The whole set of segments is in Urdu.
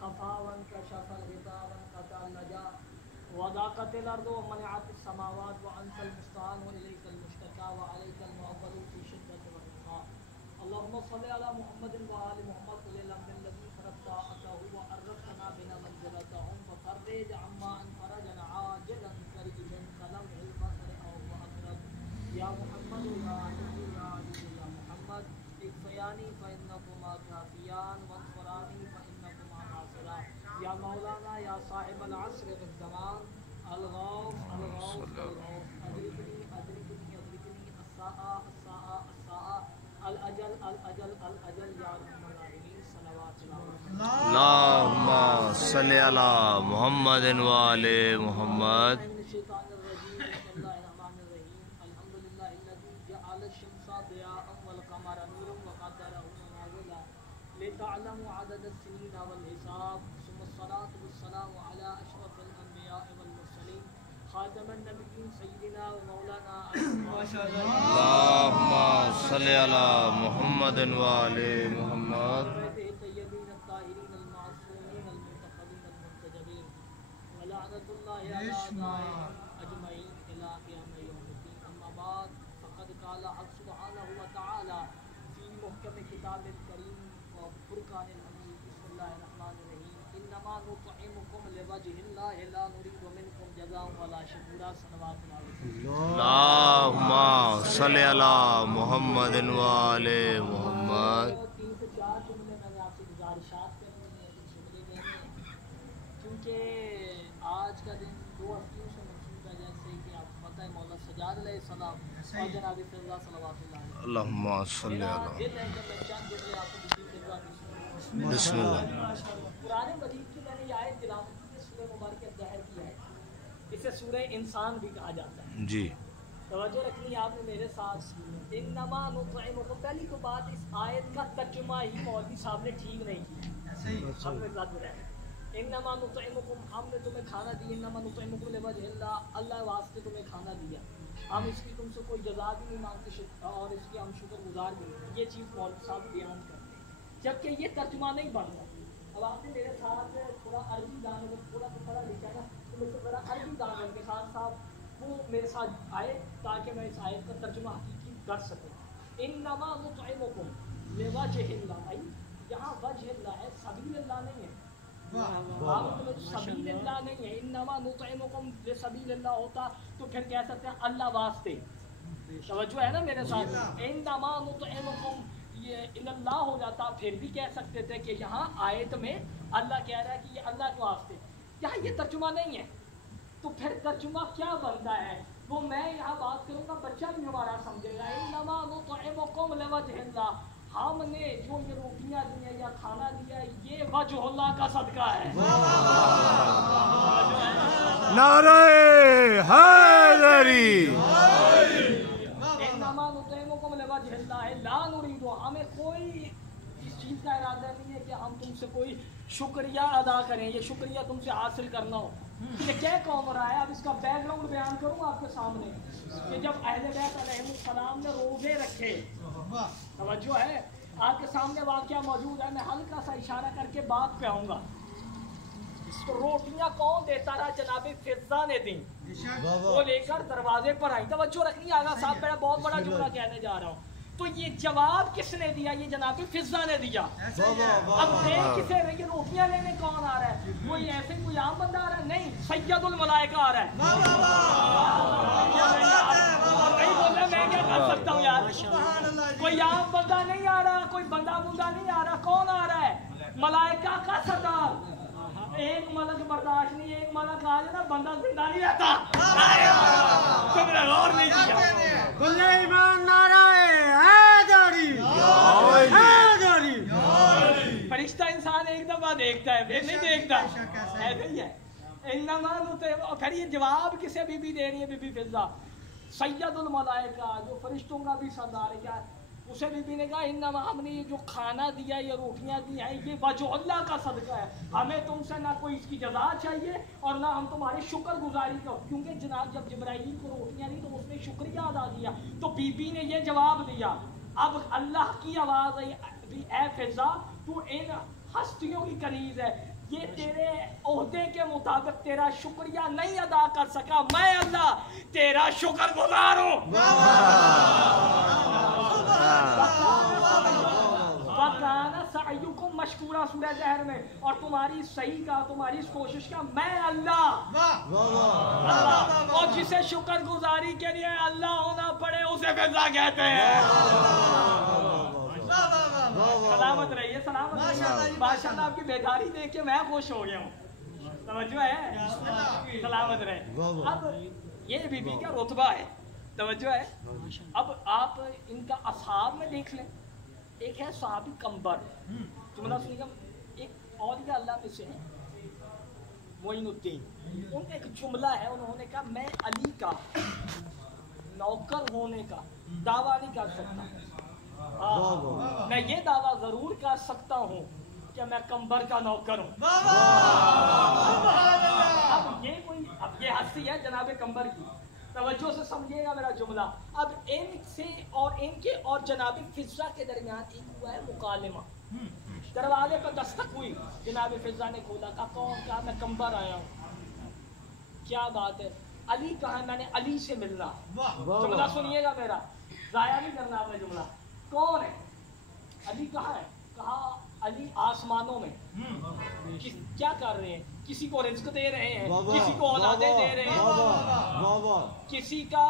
خفا وانكشف الغطاء وانقطع اللجا وضاقت الارض ومنعت السماوات وانت المستعان واليك المشتكى وعليك المعول في شده والرخاء. اللهم صل على محمد وآل محمد الامر الذي فرضت طاعته وعرفتنا بنا منزلتهم وفرج عما ان فرجنا عاجلا قريبا كلمح البصر او اقرب. يا محمد يا علي يا علي يا محمد اكفياني فانكما كافيان واغفراني فانكما غافران. يا مولانا يا صاحب العصر والزمان الغوث الغوث الغوث ادركني ادركني ادركني الساعه الساعه الساعه الاجل الاجل الاجل يا ارحم الراحمين. صلوات اللهم صل على محمد وآل محمد. لتعلموا عدد السنين والحساب ثم الصلاة والسلام على أشرف الأنبياء والمرسلين خاتم النبيين سيدنا ومولانا اللهم صل على محمد وآل محمد. الطيبين الطاهرين المعصومين المنتخبين المنتجبين ولعنة الله على أعدائهم أجمعين إلى قيام يوم الدين. أما بعد فقد قال حق سبحانه وتعالى في محكم كتاب الكريم فرقان الحميد بسم الله الرحمن الرحيم انما نطعمكم لوجه الله لا نريد منكم جزاء ولا شكورا. صلوات اللهم صل على محمد وآل محمد. 3 سے 4 جملے میں نے آپ سے گزارشات کرنی ہے جملے میں کیونکہ آج کا دن 2 ہفتوں سے منسوب ہے جیسے کہ آپ کو پتہ ہے مولا سجاد علیہ السلام اور جناب فضلہ صلوات اللہ علیہ. اللهم صل میرا على دل ہے کہ میں چند جملے آپ کو بسم اللہ. قرآن مجید کی میں نے یہ آیت تلاوت کی ہے سورہ مبارکہ الدہر کی ہے. اسے سورہ انسان بھی کہا جاتا ہے. جی توجہ رکھنی ہے آپ نے میرے ساتھ. انما نطعمکم پہلی تو بات اس آیت کا ترجمہ ہی مولوی صاحب نے ٹھیک نہیں کیا. انما نطعمکم ہم نے تمہیں کھانا دیا. انما نطعمکم لوجہ اللہ اللہ واسطے تمہیں کھانا دیا. ہم اس کی تم سے کوئی جزا بھی نہیں مانگتے اور اس کی ہم شکر گزار بھی نہیں. یہ چیز مولوی صاحب بیان کرتے جبکہ یہ ترجمہ نہیں بنتا. اب آپ نے میرے ساتھ تھوڑا عربی دان تھوڑا تو پڑھا لکھا نا تو مجھ سے بڑا عربی دان کے خان صاحب وہ میرے ساتھ آئے تاکہ میں اس آیت کا ترجمہ حقیقی کر سکوں. انما نطعمکم لوجہ اللہ بھائی یہاں وجہ اللہ ہے سبیل اللہ نہیں ہے. سبیل اللہ نہیں ہے. انما نطعمکم لسبیل اللہ ہوتا تو پھر کہہ سکتے ہیں اللہ واسطے. توجہ ہے نا میرے ساتھ. انما نطعمکم یہ اللہ ہو جاتا پھر بھی کہہ سکتے تھے کہ یہاں آیت میں اللہ کہہ رہا ہے کہ یہ اللہ کے واسطے. یہاں یہ ترجمہ نہیں ہے تو پھر ترجمہ کیا بنتا ہے وہ میں یہاں بات کروں گا بچہ بھی ہمارا سمجھے گا. انما نطعمکم لوجہ اللہ ہم نے جو یہ روٹیاں دی ہیں یا کھانا دیا ہے یہ وجہ اللہ کا صدقہ ہے. نعرہ حیدری. لا نريد ہمیں کوئی اس چیز کا ارادہ نہیں ہے کہ ہم تم سے کوئی شکریہ ادا کریں یہ شکریہ تم سے حاصل کرنا ہو. یہ کیا کون ہو رہا ہے. اب اس کا بیک گراؤنڈ بیان کروں آپ کے سامنے کہ جب اہل بیت علیہ السلام نے روزے رکھے توجہ ہے آپ کے سامنے واقعہ موجود ہے. میں ہلکا سا اشارہ کر کے بات پہ آؤں گا. تو روٹیاں کون دیتا رہا جناب فضہ نے دی. وہ لے کر دروازے پر آئی. توجہ رکھنی آگا صاحب میں بہت بڑا جملہ کہنے جا رہا ہوں. تو یہ جواب کس نے دیا یہ جناب فضہ نے دیا. اب دیکھ کسے رہی روٹیاں لینے کون آ رہا ہے. کوئی ایسے کوئی عام بندہ آ رہا ہے نہیں سید الملائکہ آ رہا ہے. نہیں بولا میں کیا کر سکتا ہوں یار. کوئی عام بندہ نہیں آ رہا کوئی بندہ نہیں آ رہا. کون آ رہا ہے ملائکہ کا سردار. ایک ملک برداشت نہیں. ایک ملک آ جائے نا بندہ زندہ نہیں رہتا. تم نے غور نہیں کیا. فرشتہ انسان ایک دفعہ دیکھتا ہے پھر نہیں دیکھتا. ایسے ہی ہے. پھر یہ جواب کسے بی بی دے رہی ہے بی بی فضہ سید الملائکہ جو فرشتوں کا بھی سردار ہے. کیا اسے بی بی نے کہا انما ہم نے یہ جو کھانا دیا یہ روٹیاں دی ہیں یہ وجہ اللہ کا صدقہ ہے. ہمیں تم سے نہ کوئی اس کی جزا چاہیے اور نہ ہم تمہاری شکر گزاری کرو. کیونکہ جناب جب جبرائیل کو روٹیاں دی تو اس نے شکریہ ادا کیا تو بی بی نے یہ جواب دیا. اب اللہ کی آواز آئی اے فضہ تو ان ہستیوں کی کنیز ہے یہ تیرے عہدے کے مطابق تیرا شکریہ نہیں ادا کر سکا، میں اللہ تیرا شکر گزار ہوں۔ وَكَانَ سَعْيُكُمْ مَشْكُورًا سورہ زہر میں، اور تمہاری صحیح کا، تمہاری اس کوشش کا میں اللہ، اور جسے شکر گزاری کے لیے اللہ ہونا پڑے اسے فضا کہتے ہیں۔ سلامت رہیے، سلامت رہیے۔ ماشاءاللہ آپ کی بیداری دیکھ کے میں خوش ہو گیا ہوں، توجہ ہے، سلامت رہے۔ اب یہ بی بی کا رتبہ ہے، توجہ ہے۔ اب آپ ان کا اصحاب میں دیکھ لیں، ایک ہے صحابی کمبر، جملہ سنی گا، ایک اولیاء اللہ میں سے ہیں معین الدین، ان کا ایک جملہ ہے، انہوں نے کہا میں علی کا نوکر ہونے کا دعویٰ نہیں کر سکتا، میں یہ دعویٰ ضرور کر سکتا ہوں کہ میں کمبر کا نوکر ہوں۔ اب یہ ہستی ہے جناب کمبر کی، توجہ سے سمجھیے گا میرا جملہ۔ اب ان سے اور ان کے اور جناب فضا کے درمیان ایک ہوا ہے مکالمہ، دروازے پر دستک ہوئی، جناب فضا نے کھولا، کہا کون؟ کہا میں کمبر آیا ہوں۔ کیا بات ہے؟ علی کہاں؟ میں نے علی سے ملنا۔ جملہ سنیے گا میرا، ضائع نہیں کرنا آپ نے جملہ۔ کون ہے؟ علی کہاں ہے؟ کہا علی آسمانوں میں۔ کیا کر رہے ہیں؟ کسی کو رزق دے رہے ہیں، کسی کو اولادیں دے رہے ہیں، کسی کا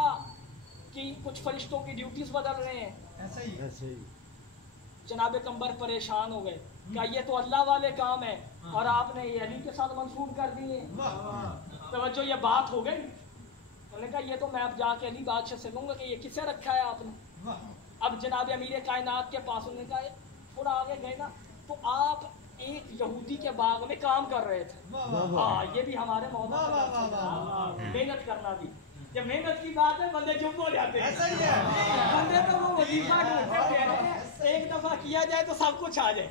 کی کچھ فرشتوں کی ڈیوٹیز بدل رہے ہیں۔ جناب کمبر پریشان ہو گئے، کہا یہ تو اللہ والے کام ہے اور آپ نے یہ علی کے ساتھ منسوب کر دیے۔ توجہ، یہ بات ہو گئی۔ انہوں نے کہا یہ تو میں اب جا کے علی بادشاہ سے لوں گا کہ یہ کسے رکھا ہے آپ نے۔ اب جناب امیر کائنات کے پاس انہوں نے کہا تھوڑا آگے گئے نا تو آپ ایک یہودی کے باغ میں کام کر رہے تھے۔ ہاں، یہ بھی ہمارے مولا محنت کرنا بھی، جب محنت کی بات ہے بندے چپ ہو جاتے ہیں، بندے تو وہ وظیفہ ڈھونڈتے ہیں، ایک دفعہ کیا جائے تو سب کچھ آ جائے۔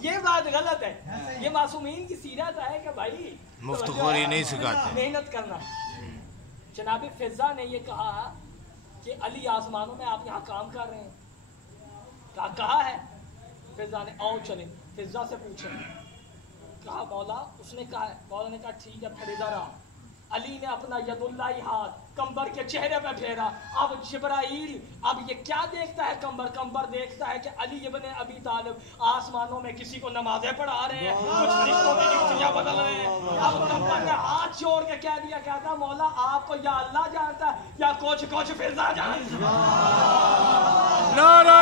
یہ بات غلط ہے، یہ معصومین کی سیرت ہے کہ بھائی مفتخوری نہیں سکھاتے، محنت کرنا۔ جناب فضا نے یہ کہا کہ علی آسمانوں میں آپ یہاں کام کر رہے ہیں۔ کہا ہے؟ فضا نے آؤ چلیں، فضا سے پوچھیں۔ کہا مولا، اس نے کہا ہے؟ مولا نے کہا ٹھیک ہے، پھر ادھر آ۔ علی نے اپنا ید اللہ ہاتھ کمبر کے چہرے پہ پھیرا۔ اب جبرائیل اب یہ کیا دیکھتا ہے؟ کمبر دیکھتا ہے کہ علی ابن ابی طالب آسمانوں میں کسی کو نمازیں پڑھا رہے ہیں، کچھ فرشتوں کی ڈیوٹیاں بدل رہے ہیں۔ اب کمبر نے ہاتھ جوڑ کے کہہ دیا، کہتا مولا آپ کو یا اللہ جانتا ہے یا کچھ فضا جانتا ہے۔ نعرہ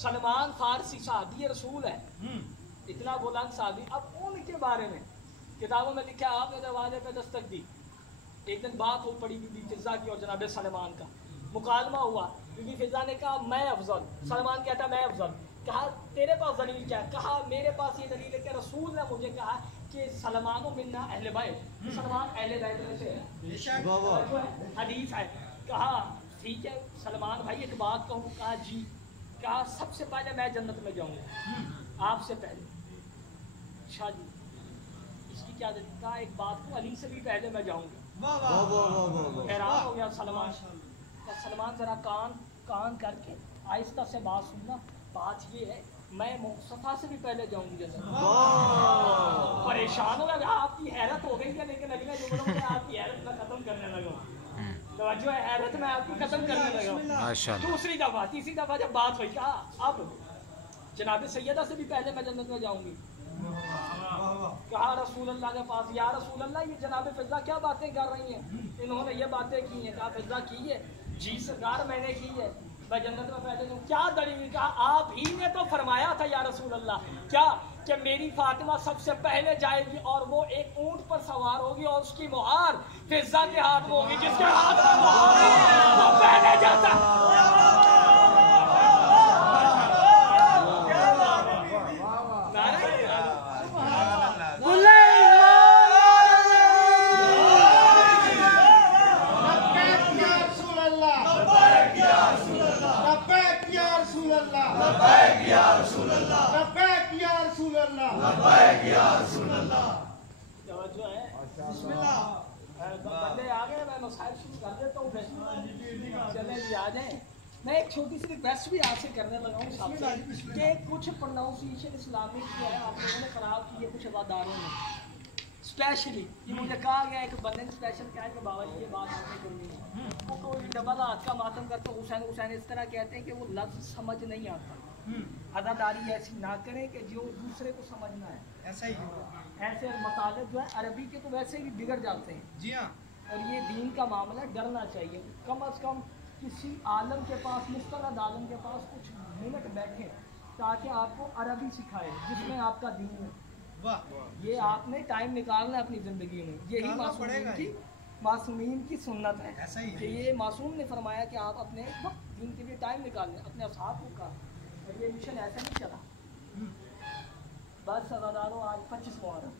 سلمان فارسی صحابی رسول ہے، اتنا بلند صحابی۔ اب ان کے بارے میں کتابوں میں لکھا، آپ نے دروازے پہ دستک دی، ایک دن بات ہو پڑی بی بی فضا کی اور جناب سلمان کا، مکالمہ ہوا۔ بی بی فضا نے کہا میں افضل، سلمان کہتا میں افضل۔ کہا تیرے پاس دلیل کیا ہے؟ کہا میرے پاس یہ دلیل ہے کہ رسول نے مجھے کہا کہ سلمان و منا اہل بیت، سلمان اہل بیت میں سے ہے، حدیث ہے۔ کہا ٹھیک ہے سلمان بھائی ایک بات کہوں؟ کہا جی۔ کہا سب سے پہلے میں جنت میں جاؤں گا آپ سے پہلے۔ اچھا جی، اس کی کیا دلیل؟ کہا ایک بات کو علی سے بھی پہلے میں جاؤں گا۔ حیران ہو گیا سلمان۔ سلمان ذرا کان کر کے آہستہ سے بات سننا، بات یہ ہے میں مصطفیٰ سے بھی پہلے جاؤں گی جنت۔ پریشان ہو گیا، آپ کی حیرت ہو گئی ہے، لیکن علی میں جو بولوں میں آپ کی حیرت میں ختم کرنے لگا، توجہ ہے، حیرت میں آپ کی ختم کرنے لگا۔ دوسری دفعہ، تیسری دفعہ جب بات ہوئی، کہا اب جناب سیدہ سے بھی پہلے میں جنت میں جاؤں گی۔ کہا رسول اللہ کے پاس، یا رسول اللہ یہ جناب فضا کیا باتیں کر رہی ہیں؟ انہوں نے یہ باتیں کی ہیں۔ کہا فضا کی ہے؟ جی سرکار میں نے کی ہے، میں جنت میں پہلے جاؤں۔ کیا دلیل؟ کہا آپ ہی نے تو فرمایا تھا یا رسول اللہ، کیا کہ میری فاطمہ سب سے پہلے جائے گی اور وہ ایک اونٹ پر سوار ہوگی اور اس کی مہار فضا کے ہاتھ میں ہوگی، جس کے ہاتھ میں مہار ہے وہ پہلے جاتا ہے۔ بندے آ گئے, میں مسائل شروع کر دیتا ہوں پھر چلیں جی آ جائیں. میں ایک چھوٹی سی ریکویسٹ بھی آپ سے کرنے لگا ہوں سب سے کہ کچھ پروناؤنسیشن اسلامک جو ہے آپ لوگوں نے خراب کی ہے کچھ عباداروں نے اسپیشلی. یہ مجھے کہا گیا ایک بندے نے اسپیشل کہا ہے کہ بابا جی یہ بات آپ نے کرنی ہے. وہ کوئی ڈبل ہاتھ کا ماتم کرتے حسین حسین اس طرح کہتے ہیں کہ وہ لفظ سمجھ نہیں آتا. اداداری ایسی نہ کریں کہ جو دوسرے کو سمجھنا ہے. ایسا ہی ایسے مطالب جو ہے عربی کے تو ویسے ہی بگڑ جاتے ہیں. جی ہاں. اور یہ دین کا معاملہ ڈرنا چاہیے. کم از کم کسی عالم کے پاس مستند عالم کے پاس کچھ منٹ بیٹھیں تاکہ آپ کو عربی سکھائے جس میں آپ کا دین ہے. یہ آپ نے ٹائم نکالنا ہے اپنی زندگی میں. یہی معصومین کی سنت ہے کہ یہ معصوم نے فرمایا کہ آپ اپنے دین کے لیے ٹائم نکال لیں. اپنے اصحاب کو کہا اور یہ مشن ایسا نہیں چلا. بس سزاداروں آج 25 محرم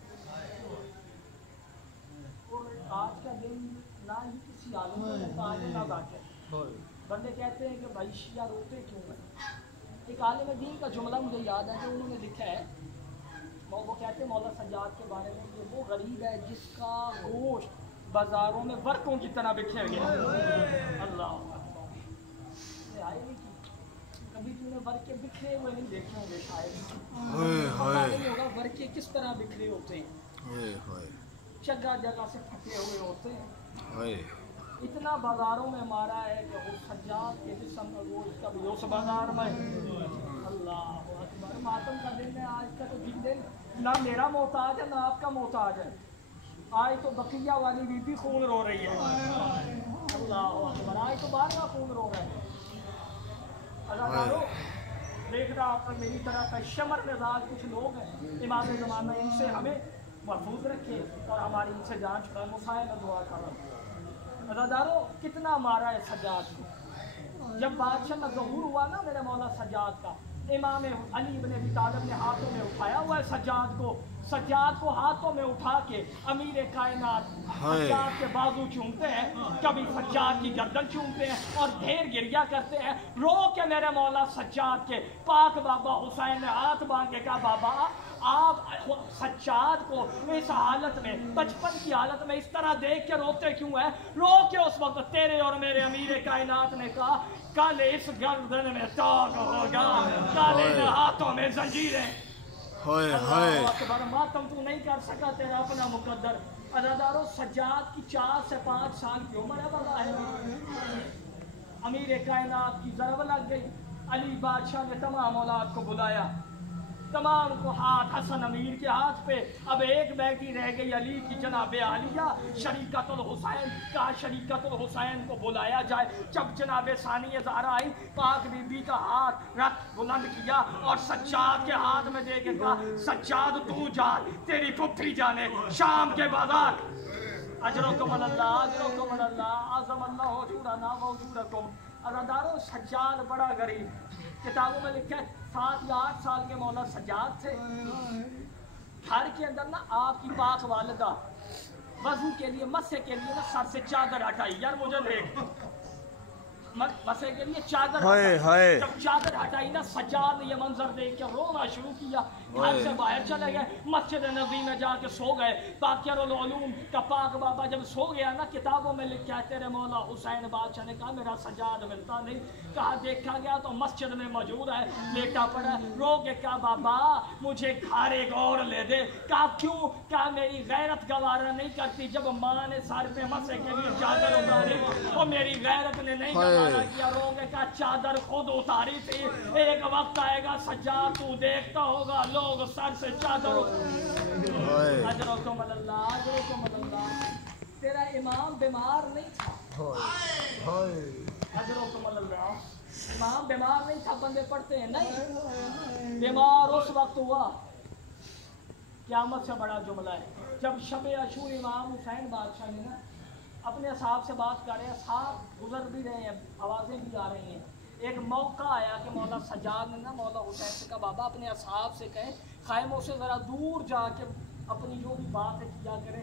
اور آج کا دن نہ ہی کسی عالم کو محتاج ہے نہ واقع. بندے کہتے ہیں کہ بھائی شیعہ روتے کیوں ہیں. ایک عالم دین کا جملہ مجھے یاد ہے جو انہوں نے لکھا ہے. وہ کہتے ہیں مولا سجاد کے بارے میں کہ وہ غریب ہے جس کا گوشت بازاروں میں ورقوں کی طرح بکھر گیا. اللہ آئے نہیں کی کبھی تم نے ورقے بکھرے ہوئے نہیں دیکھے ہوں گے شاید. نہیں ہوگا ورقے کس طرح بکھرے ہوتے ہیں, جگہ جگہ سے پھٹے ہوئے ہوتے ہیں. اتنا بازاروں میں مارا ہے کہ وہ سجاد کے جسم کا گوشت کا بھی اس بازار میں. اللہ اکبر. ماتم کا دن ہے آج کا. تو دن نہ میرا محتاج ہے نہ آپ کا محتاج ہے. آج تو بقیہ والی بی بی خون رو رہی ہے. اللہ اکبر. آج تو بارہ خون رو رہا ہے. اللہ دیکھ رہا آپ میری طرف ہے شمر مزاج کچھ لوگ ہیں امام زمانہ. ان سے ہمیں محفوظ رکھے اور ہماری ان سے جان چھڑائے. مسائل دعا کرو. ازادارو کتنا مارا ہے سجاد کو. جب بادشاہ میں ظہور ہوا نا میرے مولا سجاد کا, امام علی بن ابی طالب نے ہاتھوں میں اٹھایا ہوا ہے سجاد کو. سجاد کو ہاتھوں میں اٹھا کے امیر کائنات سجاد کے بازو چومتے ہیں, کبھی سجاد کی گردن چومتے ہیں اور ڈھیر گریا کرتے ہیں. رو کے میرے مولا سجاد کے پاک بابا حسین نے ہاتھ باندھ کے کہا بابا آپ سجاد کو اس حالت میں بچپن کی حالت میں اس طرح دیکھ کے روتے کیوں ہیں. رو کے اس وقت تیرے اور میرے امیر کائنات نے کہا کل اس گردن میں تاج ہوگا, کل ان ہاتھوں میں زنجیریں. اللہ ماتم تو نہیں کر سکا تیرا اپنا مقدر. ادادارو سجاد کی 4 سے 5 سال کی عمر ہے بظاہر. امیر کائنات کی ضرب لگ گئی. علی بادشاہ نے تمام اولاد کو بلایا, تمام کو ہاتھ حسن امیر کے ہاتھ پہ. اب ایک بیٹی رہ گئی علی کی جناب عالیہ شریکت الحسین. کہا شریکت الحسین کو بلایا جائے. جب جناب ثانی زہرا آئی پاک بی بی کا ہاتھ رکھ بلند کیا اور سجاد کے ہاتھ میں دے کے کہا سجاد تو جان تیری پھپھی جانے شام کے بازار. اجرکم اللہ اجرکم اللہ اعظم اللہ حضورنا وحضورکم. ازادارو سجاد بڑا غریب. کتابوں میں لکھا ہے 7 یا 8 سال کے مولا سجاد تھے. گھر کے اندر نا آپ کی پاک والدہ وضو کے لیے مسے کے لیے نا سر سے چادر ہٹائی. یار مجھے دیکھ مسے کے لیے چادر ہٹائی. جب چادر ہٹائی نا سجاد نے یہ منظر دیکھ کے رونا شروع کیا. گھر سے باہر چلے گئے, مسجد نبی میں جا کے سو گئے. باقر العلوم کا پاک بابا جب سو گیا نا کتابوں میں لکھا ہے تیرے مولا حسین بادشاہ نے کہا میرا سجاد ملتا نہیں. کہا دیکھا گیا تو مسجد میں موجود ہے لیٹا پڑا. رو کے کہا بابا مجھے گھر ایک اور لے دے. کہا کیوں؟ کہا میری غیرت گوارا نہیں کرتی. جب ماں نے سر پہ مسے کے لیے چادر اتاری وہ میری غیرت نے نہیں گوارا کیا. رو کے کہا چادر خود اتاری تھی. ایک وقت آئے گا سجاد تو دیکھتا ہوگا لوگ سر سے چادر. اجرکم اللہ اجرکم اللہ. تیرا امام بیمار نہیں تھا. اجرکم اللہ. امام بیمار نہیں تھا. بندے پڑھتے ہیں نہیں, بیمار اس وقت ہوا. قیامت سے بڑا جملہ ہے جب شب عاشور امام حسین بادشاہ نے نا اپنے اصحاب سے بات کر رہے ہیں. اصحاب گزر بھی رہے ہیں, آوازیں بھی آ رہی ہیں. ایک موقع آیا کہ مولا سجاد نے نا مولا حسین سے کہا بابا اپنے اصحاب سے کہیں خیموں سے ذرا دور جا کے اپنی جو بھی بات ہے کیا کریں.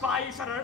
22